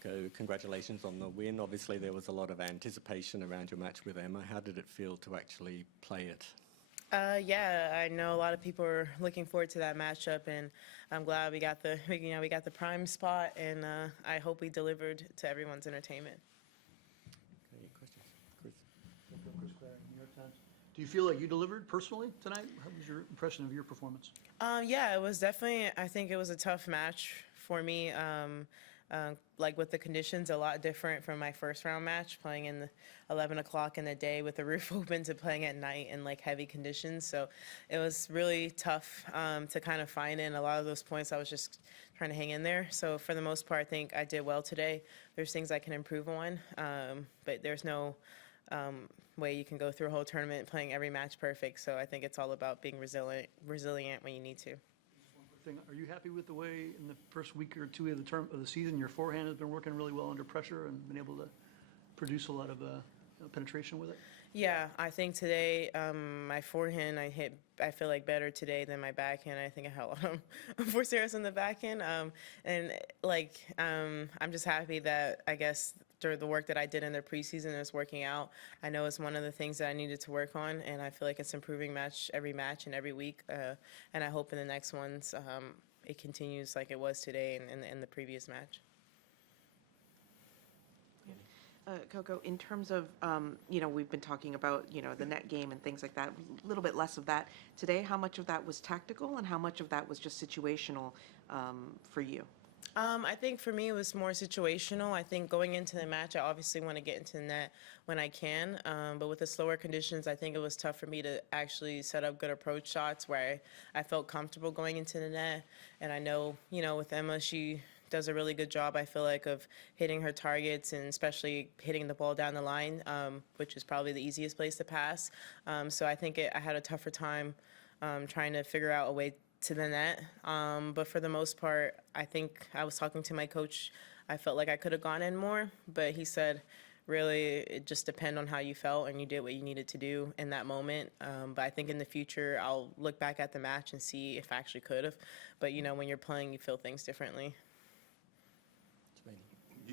Coco, congratulations on the win. Obviously, there was a lot of anticipation around your match with Emma. How did it feel to actually play it? Yeah, I know a lot of people are looking forward to that matchup, and I'm glad we got the prime spot, and I hope we delivered to everyone's entertainment. Any questions, Chris? Chris Clary, New York Times. Do you feel like you delivered personally tonight? How was your impression of your performance? Yeah, it was definitely. I think it was a tough match for me. Like with the conditions, a lot different from my first round match, playing in the 11 o'clock in the day with the roof open to playing at night in like heavy conditions. So it was really tough to kind of find in a lot of those points. I was just trying to hang in there. So for the most part, I think I did well today. There's things I can improve on, but there's no way you can go through a whole tournament playing every match perfect. So I think it's all about being resilient when you need to. Are you happy with the way in the first week or two of the season your forehand has been working really well under pressure and been able to produce a lot of penetration with it? Yeah, I think today my forehand I feel like better today than my backhand. I think I had a lot of force errors on the backhand, and I'm just happy that I guess through the work that I did in the preseason is working out. I know it's one of the things that I needed to work on, and I feel like it's improving every match and every week. And I hope in the next ones it continues like it was today and in the previous match. Coco, in terms of, we've been talking about, the net game and things like that, a little bit less of that. Today, how much of that was tactical and how much of that was just situational for you? I think for me it was more situational. I think going into the match, I obviously want to get into the net when I can, but with the slower conditions, I think it was tough for me to actually set up good approach shots where I felt comfortable going into the net. And I know, with Emma, she does a really good job, I feel like, of hitting her targets and especially hitting the ball down the line, which is probably the easiest place to pass. So I think I had a tougher time trying to figure out a way to the net. But for the most part, I think I was talking to my coach. I felt like I could have gone in more, but he said, really, it just depended on how you felt and you did what you needed to do in that moment. But I think in the future, I'll look back at the match and see if I actually could have. But, when you're playing, you feel things differently.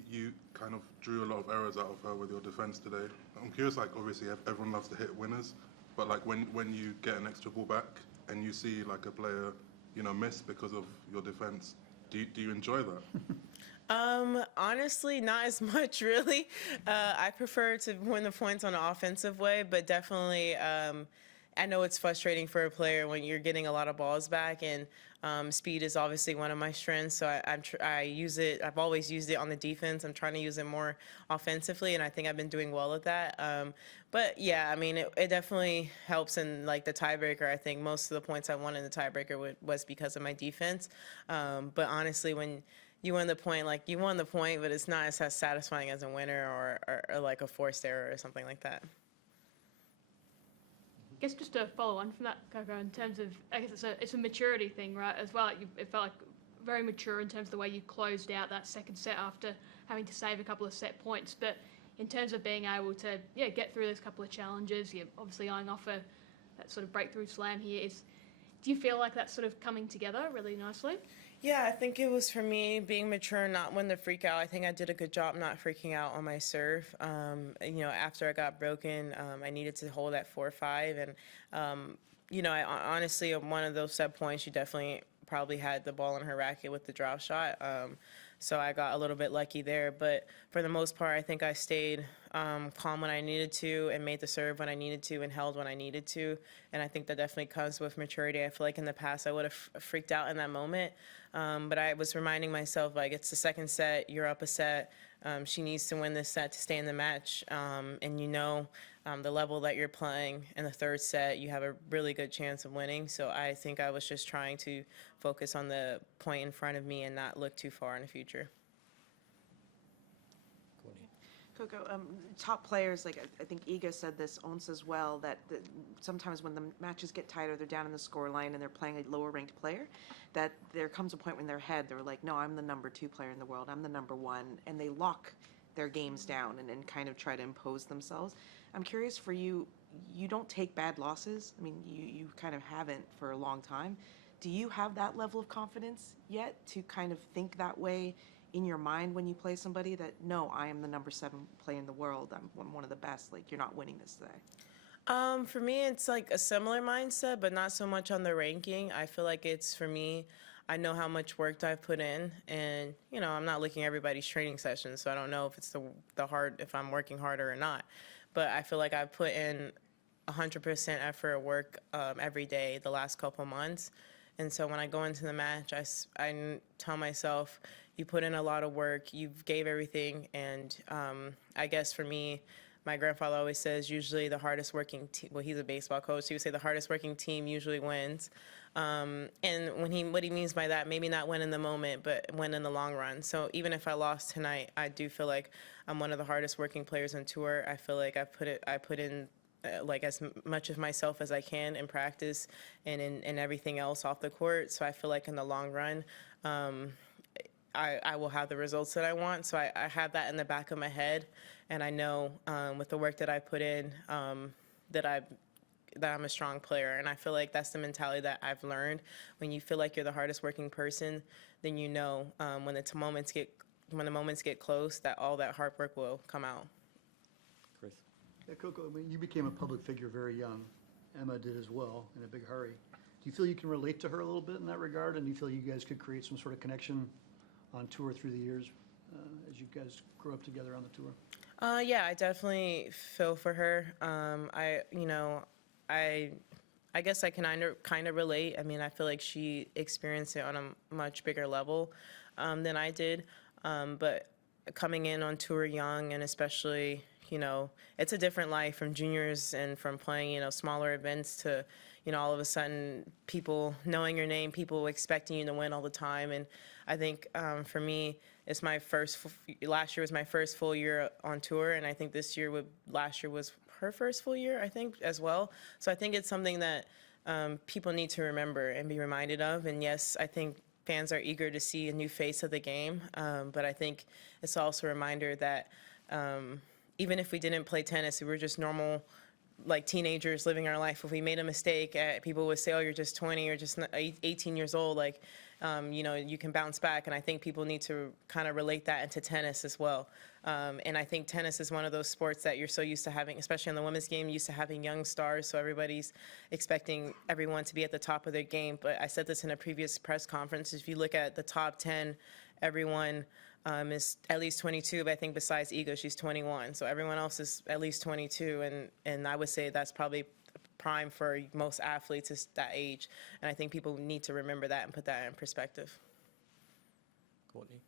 You kind of drew a lot of errors out of her with your defense today. I'm curious, like, obviously everyone loves to hit winners, but like when you get an extra ball back and you see like a player, miss because of your defense, do you enjoy that? Honestly, not as much, really. I prefer to win the points on an offensive way, but definitely, I know it's frustrating for a player when you're getting a lot of balls back, and speed is obviously one of my strengths, so I use it. I've always used it on the defense. I'm trying to use it more offensively, and I think I've been doing well at that. But yeah, I mean, it definitely helps in like the tiebreaker. I think most of the points I won in the tiebreaker was because of my defense. But honestly, when you win the point, like you won the point, but it's not as satisfying as a winner or like a forced error or something like that. I guess just to follow on from that, Coco, in terms of, I guess it's a maturity thing, right, as well. It felt like very mature in terms of the way you closed out that second set after having to save a couple of set points. But in terms of being able to, get through those couple of challenges, you're obviously eyeing off that sort of breakthrough slam here. Do you feel like that's sort of coming together really nicely? Yeah, I think it was for me being mature, not when to freak out. I think I did a good job not freaking out on my serve. After I got broken, I needed to hold at 4-5, and I honestly, on one of those set points, she definitely probably had the ball in her racket with the drop shot. So I got a little bit lucky there, but for the most part, I think I stayed calm when I needed to and made the serve when I needed to and held when I needed to, and I think that definitely comes with maturity. I feel like in the past I would have freaked out in that moment, but I was reminding myself, like, it's the second set, you're up a set, she needs to win this set to stay in the match, and the level that you're playing in the third set, you have a really good chance of winning. So I think I was just trying to focus on the point in front of me and not look too far in the future. Coco, top players, like I think Iga said this, Ons as well, that sometimes when the matches get tighter, they're down in the score line and they're playing a lower ranked player, that there comes a point when their head, they're like, no, I'm the number 2 player in the world, I'm the number 1, and they lock their games down and kind of try to impose themselves. I'm curious for you, you don't take bad losses. I mean, you kind of haven't for a long time. Do you have that level of confidence yet to kind of think that way in your mind when you play somebody that, no, I am the number 7 player in the world. I'm one of the best. Like, you're not winning this today. For me, it's like a similar mindset, but not so much on the ranking. I feel like it's, for me, I know how much work I've put in, and I'm not looking at everybody's training sessions, so I don't know if it's if I'm working harder or not. But I feel like I've put in 100% effort at work every day the last couple months, and so when I go into the match, I tell myself, you put in a lot of work, you gave everything, and I guess for me, my grandfather always says usually the hardest working team, well, he's a baseball coach, he would say the hardest working team usually wins. And what he means by that, maybe not win in the moment, but win in the long run. So even if I lost tonight, I do feel like I'm one of the hardest working players on tour. I feel like I put in like as much of myself as I can in practice and in everything else off the court. So I feel like in the long run, I will have the results that I want. So I have that in the back of my head, and I know with the work that I put in that I'm a strong player. And I feel like that's the mentality that I've learned. When you feel like you're the hardest working person, then when the moments get close, that all that hard work will come out. Chris? Yeah, Coco, I mean, you became a public figure very young. Emma did as well, in a big hurry. Do you feel you can relate to her a little bit in that regard? And do you feel you guys could create some sort of connection on tour through the years as you guys grow up together on the tour? Yeah, I definitely feel for her. I guess I can kind of relate. I mean, I feel like she experienced it on a much bigger level than I did. But coming in on tour young, and especially, it's a different life from juniors and from playing, smaller events to, all of a sudden people knowing your name, people expecting you to win all the time. And I think for me, it's last year was my first full year on tour, and I think last year was her first full year, I think, as well. So I think it's something that people need to remember and be reminded of. And yes, I think fans are eager to see a new face of the game, but I think it's also a reminder that even if we didn't play tennis, we were just normal, like teenagers living our life. If we made a mistake, people would say, oh, you're just 20, you're just 18 years old, like, you can bounce back. And I think people need to kind of relate that into tennis as well. And I think tennis is one of those sports that you're so used to having, especially in the women's game, used to having young stars, so everybody's expecting everyone to be at the top of their game. But I said this in a previous press conference, if you look at the top 10, everyone is at least 22, but I think besides Iga, she's 21. So everyone else is at least 22, and I would say that's probably prime for most athletes is that age. And I think people need to remember that and put that in perspective. Courtney?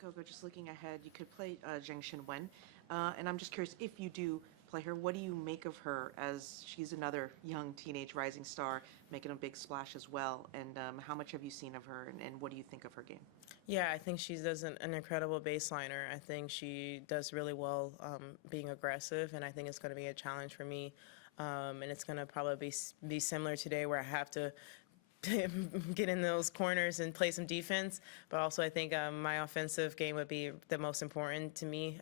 Coco, just looking ahead, you could play Zheng Xinwen, and I'm just curious, if you do play her, what do you make of her, as she's another young teenage rising star making a big splash as well, and how much have you seen of her, and what do you think of her game? Yeah, I think she does an incredible baseliner. I think she does really well being aggressive, and I think it's going to be a challenge for me. And it's going to probably be similar today, where I have to get in those corners and play some defense. But also I think my offensive game would be the most important to me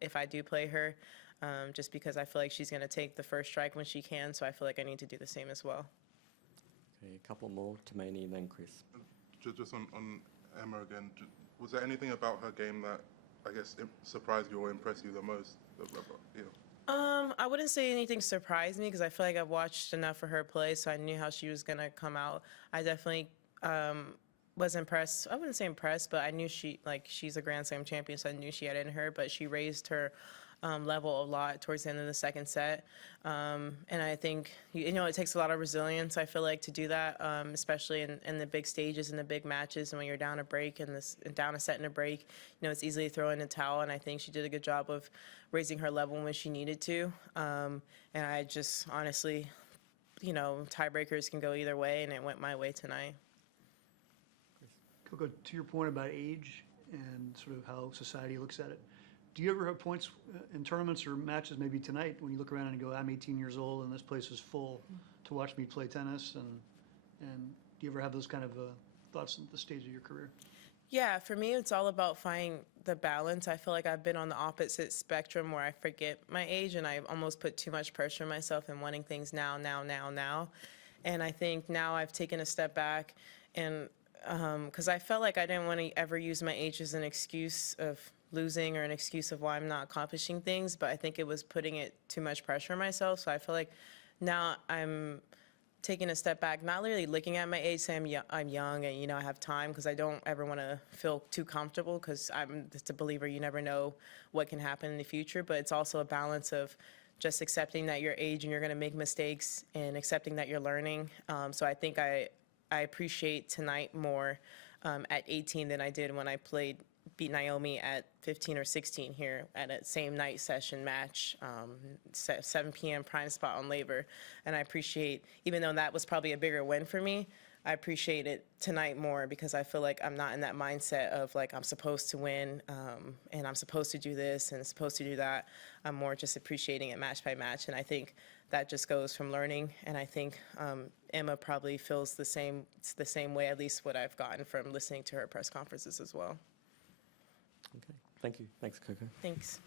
if I do play her, just because I feel like she's going to take the first strike when she can. So I feel like I need to do the same as well. Okay, a couple more, Tamani and then Chris. Just on Emma again, was there anything about her game that, I guess, surprised you or impressed you the most? I wouldn't say anything surprised me, because I feel like I've watched enough of her play, so I knew how she was going to come out. I definitely was impressed. I wouldn't say impressed, but I knew she's a Grand Slam champion, so I knew she had it in her, but she raised her level a lot towards the end of the second set. And I think, it takes a lot of resilience, I feel like, to do that, especially in the big stages and the big matches, and when you're down a break and down a set in a break, it's easy to throw in a towel, and I think she did a good job of raising her level when she needed to. And I just, honestly, tiebreakers can go either way, and it went my way tonight. Coco, to your point about age and sort of how society looks at it, do you ever have points in tournaments or matches, maybe tonight, when you look around and go, I'm 18 years old and this place is full to watch me play tennis? And do you ever have those kind of thoughts at the stage of your career? Yeah, for me, it's all about finding the balance. I feel like I've been on the opposite spectrum, where I forget my age and I almost put too much pressure on myself and wanting things now. And I think now I've taken a step back and because I felt like I didn't want to ever use my age as an excuse of losing or an excuse of why I'm not accomplishing things, but I think it was putting it too much pressure on myself. So I feel like now I'm taking a step back, not really looking at my age, saying I'm young and, you know, I have time, because I don't ever want to feel too comfortable, because I'm just a believer you never know what can happen in the future. But it's also a balance of just accepting that you're age and you're going to make mistakes, and accepting that you're learning. So I think I appreciate tonight more at 18 than I did when I beat Naomi at 15 or 16 here at a same night session match, 7 p.m. prime spot on Labor. And I appreciate, even though that was probably a bigger win for me, I appreciate it tonight more, because I feel like I'm not in that mindset of like I'm supposed to win and I'm supposed to do this and supposed to do that. I'm more just appreciating it match by match. And I think that just goes from learning. And I think Emma probably feels the same way, at least what I've gotten from listening to her press conferences as well. Okay, thank you. Thanks, Coco. Thanks.